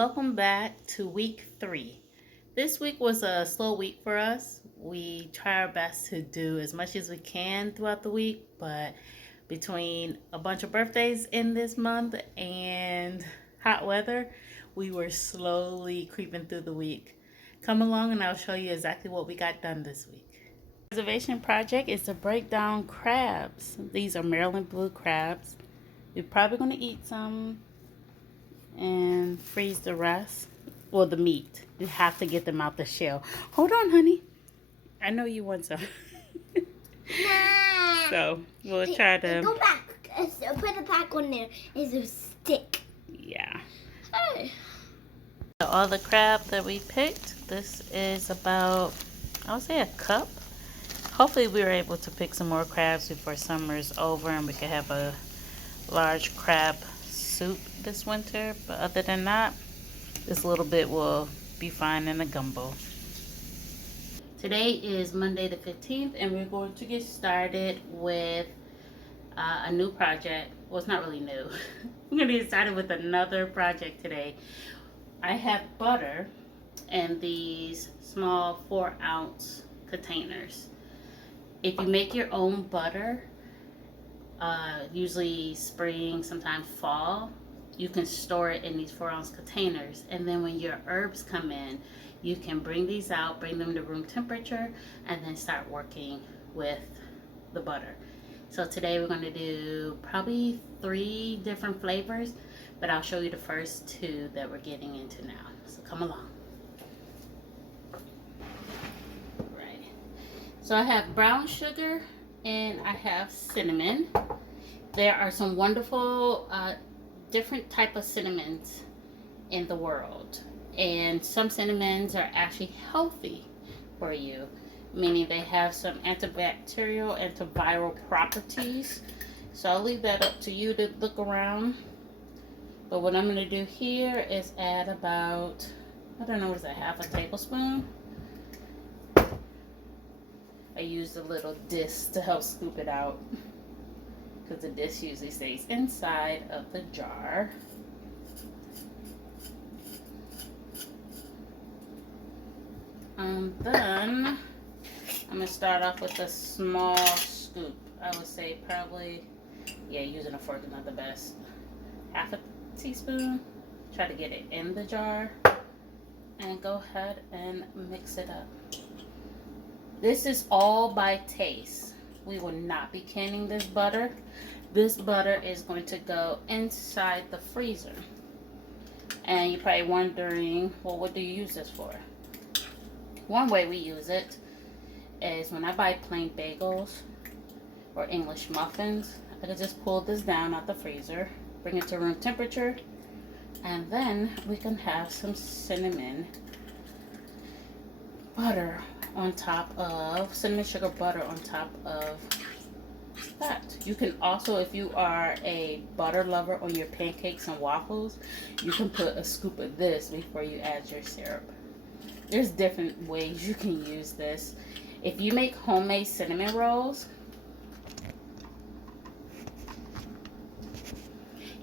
Welcome back to week 3. This week was a slow week for us. We try our best to do as much as we can throughout the week, but between a bunch of birthdays in this month and hot weather, we were slowly creeping through the week. Come along and I'll show you exactly what we got done this week. Preservation project is to break down crabs. These are Maryland blue crabs. We're probably going to eat some and freeze the rest. Well, the meat. You have to get them out the shell. Hold on, honey. I know you want some. So we'll try to go back. Put it back on there. It's a stick. Yeah. Hey. So all the crab that we picked. This is about, I would say, a cup. Hopefully we were able to pick some more crabs before summer's over and we can have a large crab soup this winter. But other than that, this little bit will be fine in a gumbo. Today is Monday the 15th and we're going to get started with a new project. Well, it's not really new. We're going to get started with another project today. I have butter in these small 4-ounce containers. If you make your own butter, usually spring, sometimes fall, you can store it in these 4-ounce containers, and then when your herbs come in, you can bring these out, bring them to room temperature, and then start working with the butter. So today we're going to do probably 3 different flavors, but I'll show you the first 2 that we're getting into now. So come along. Right. So I have brown sugar and I have cinnamon. There are some wonderful different type of cinnamons in the world, and some cinnamons are actually healthy for you, meaning they have some antibacterial, antiviral properties. So I'll leave that up to you to look around. But what I'm going to do here is add about, I don't know, what is that, half a tablespoon? I used a little disc to help scoop it out, because the disc usually stays inside of the jar. And then I'm going to start off with a small scoop. I would say probably, yeah, using a fork is not the best. Half a teaspoon. Try to get it in the jar. And go ahead and mix it up. This is all by taste. We will not be canning this butter. This butter is going to go inside the freezer. And you're probably wondering, well, what do you use this for? One way we use it is when I buy plain bagels or English muffins, I can just pull this down out the freezer, bring it to room temperature, and then we can have some cinnamon butter on top of, cinnamon sugar butter on top of that. You can also, if you are a butter lover on your pancakes and waffles, you can put a scoop of this before you add your syrup. There's different ways you can use this. If you make homemade cinnamon rolls,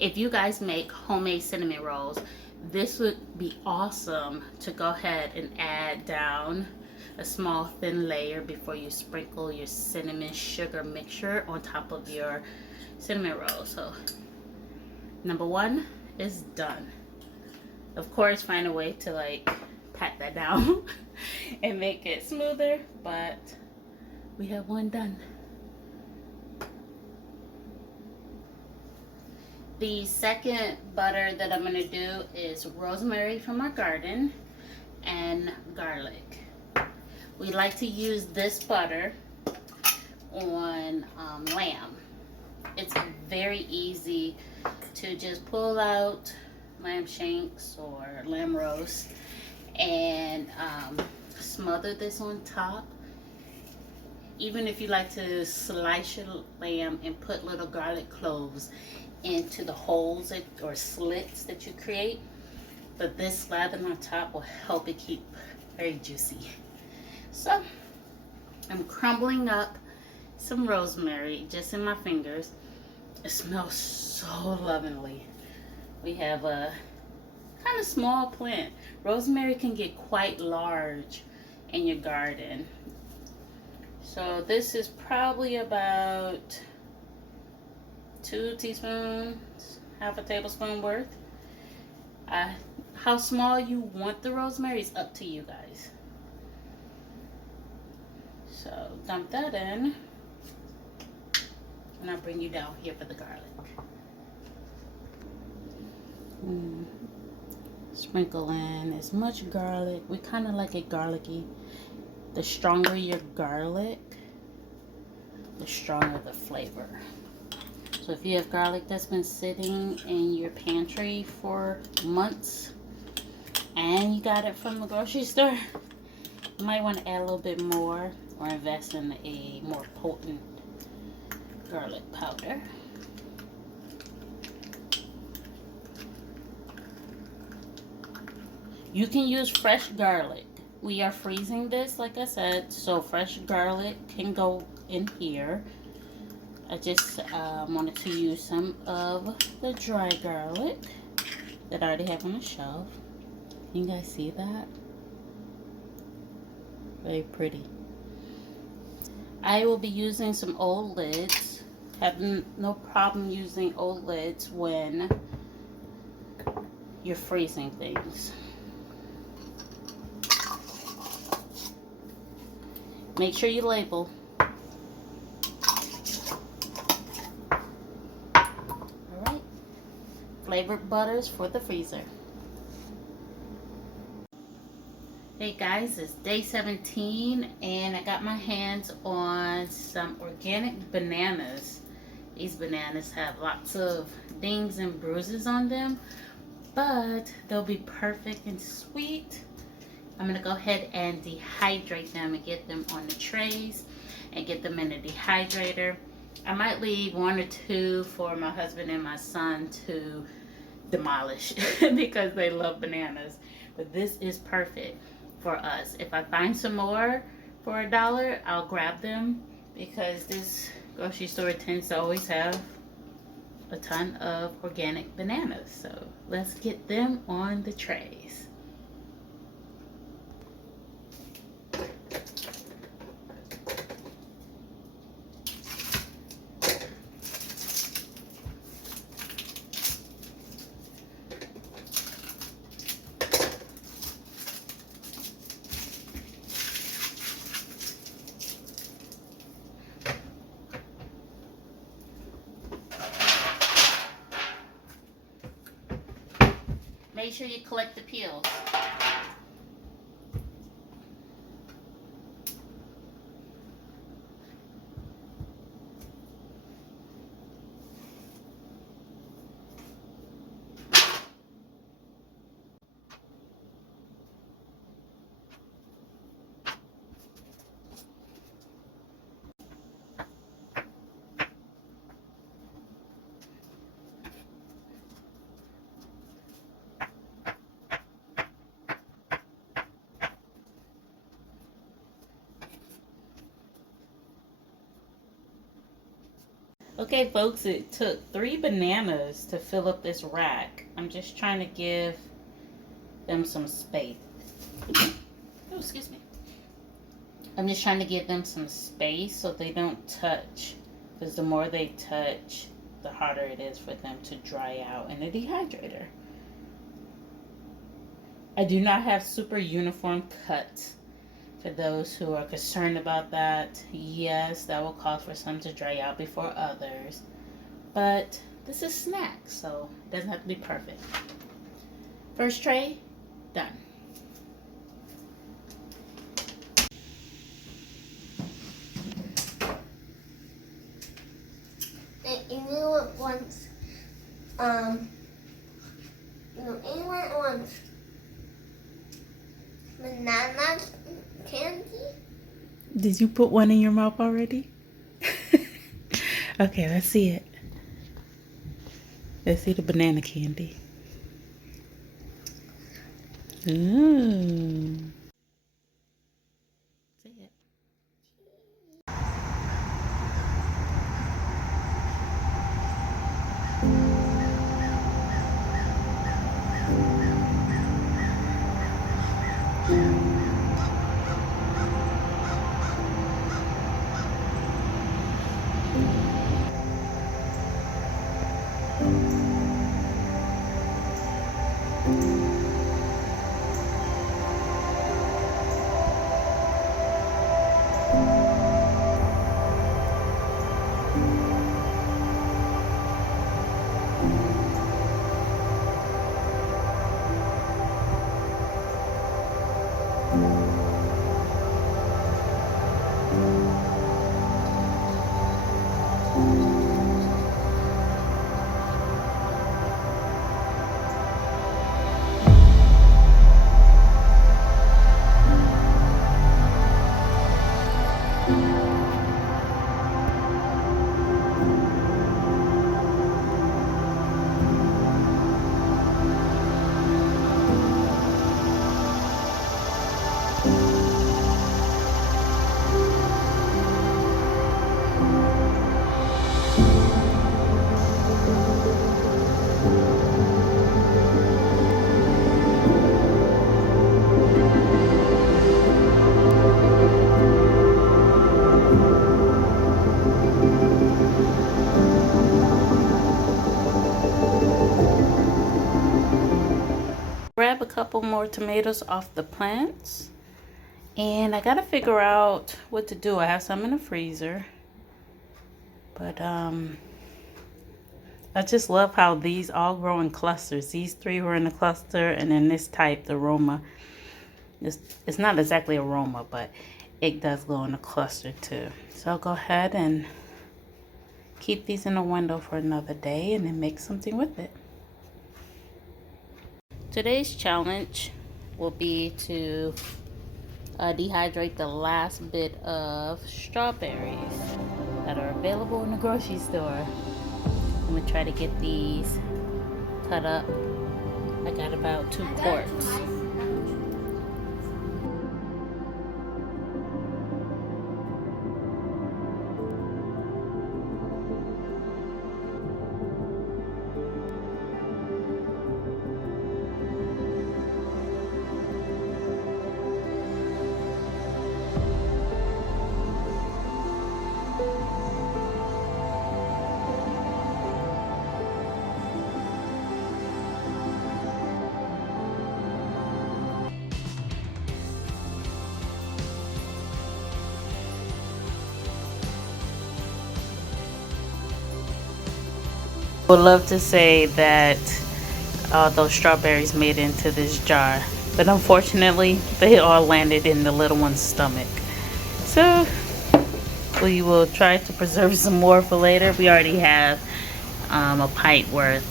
if you guys make homemade cinnamon rolls, this would be awesome to go ahead and add down a small thin layer before you sprinkle your cinnamon sugar mixture on top of your cinnamon roll. So number 1 is done. Of course, find a way to like pat that down and make it smoother, but we have 1 done. The second butter that I'm going to do is rosemary from our garden and garlic. We like to use this butter on lamb. It's very easy to just pull out lamb shanks or lamb roast and smother this on top. Even if you like to slice your lamb and put little garlic cloves into the holes or slits that you create, but this slather on top will help it keep very juicy. So I'm crumbling up some rosemary just in my fingers. It smells so lovingly. We have a kind of small plant. Rosemary can get quite large in your garden. So this is probably about 2 teaspoons, half a tablespoon worth. How small you want the rosemary is up to you guys. So dump that in, and I'll bring you down here for the garlic. Sprinkle in as much garlic. We kind of like it garlicky. The stronger your garlic, the stronger the flavor. So if you have garlic that's been sitting in your pantry for months and you got it from the grocery store, you might want to add a little bit more or invest in a more potent garlic powder. You can use fresh garlic. We are freezing this, like I said, so fresh garlic can go in here. I just wanted to use some of the dry garlic that I already have on the shelf. Can you guys see that? Very pretty. I will be using some old lids. Have no problem using old lids when you're freezing things. Make sure you label. Alright. Flavored butters for the freezer. Hey guys, it's day 17 and I got my hands on some organic bananas. These bananas have lots of dings and bruises on them, but they'll be perfect and sweet. I'm going to go ahead and dehydrate them and get them on the trays and get them in a dehydrator. I might leave 1 or 2 for my husband and my son to demolish because they love bananas. But this is perfect for us. If I find some more for $1, I'll grab them because this grocery store tends to always have a ton of organic bananas. So let's get them on the trays. Make sure you collect the peels. Okay folks, it took 3 bananas to fill up this rack. I'm just trying to give them some space. Oh, excuse me. I'm just trying to give them some space so they don't touch. Because the more they touch, the harder it is for them to dry out in the dehydrator. I do not have super uniform cuts. For those who are concerned about that, yes, that will cause for some to dry out before others. But this is snack, so it doesn't have to be perfect. First tray, done. Anyone wants, anyone wants banana candy? Did you put one in your mouth already? Okay, let's see it. Let's see the banana candy. Ooh. See it. Grab a couple more tomatoes off the plants, and I gotta figure out what to do. I have some in the freezer, but I just love how these all grow in clusters. These three were in a cluster, and then this type, the aroma, it's not exactly aroma, but it does go in a cluster too. So I'll go ahead and keep these in the window for another day and then make something with it. Today's challenge will be to dehydrate the last bit of strawberries that are available in the grocery store. I'm gonna try to get these cut up. I got about 2 quarts. Would love to say that all those strawberries made into this jar, but unfortunately they all landed in the little one's stomach. So we will try to preserve some more for later. We already have a pint worth.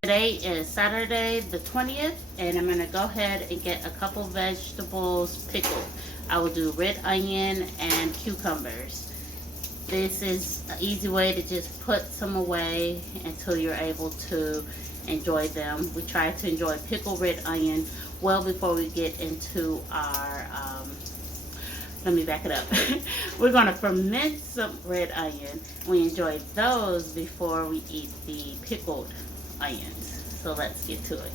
Today is Saturday the 20th, and I'm going to go ahead and get a couple vegetables pickled. I will do red onion and cucumbers. This is an easy way to just put some away until you're able to enjoy them. We try to enjoy pickled red onion well before we get into our, let me back it up. We're going to ferment some red onion. We enjoy those before we eat the pickled onions. So let's get to it.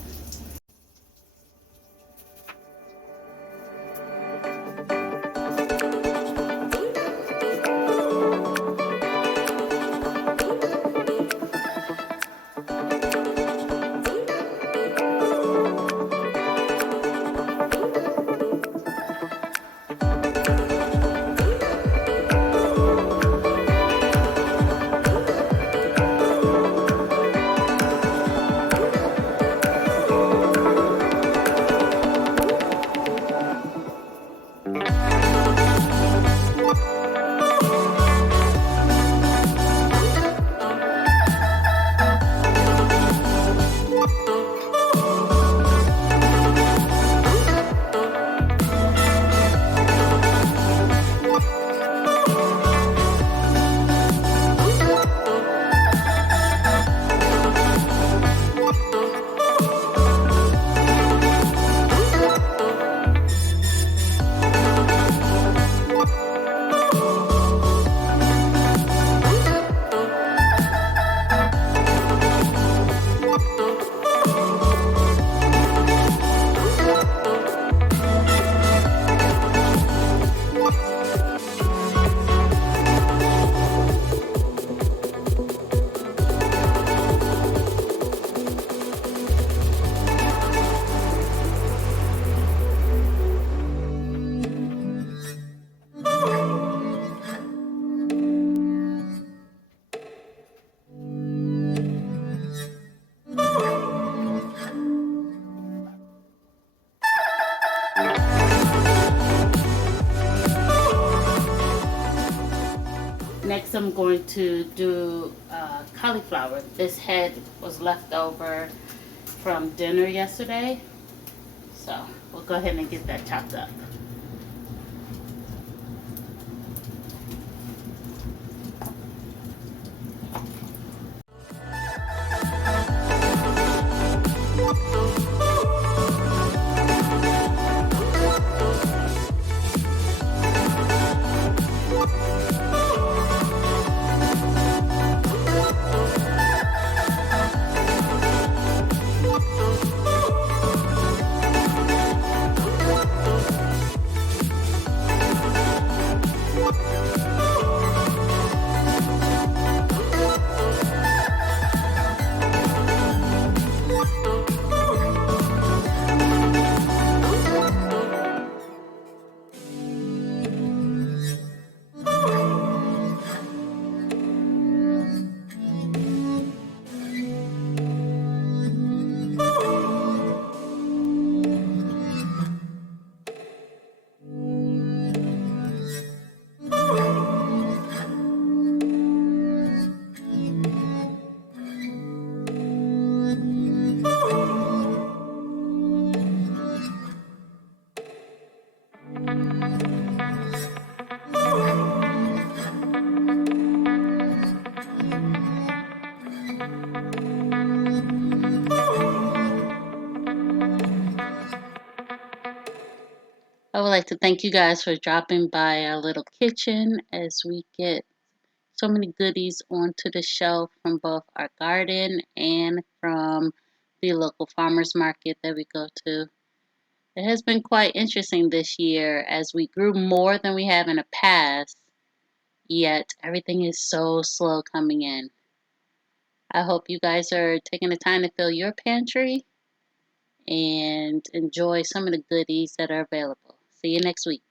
I'm going to do cauliflower. This head was left over from dinner yesterday, so we'll go ahead and get that chopped up. I would like to thank you guys for dropping by our little kitchen as we get so many goodies onto the shelf from both our garden and from the local farmers market that we go to. It has been quite interesting this year as we grew more than we have in the past, yet everything is so slow coming in. I hope you guys are taking the time to fill your pantry and enjoy some of the goodies that are available. See you next week.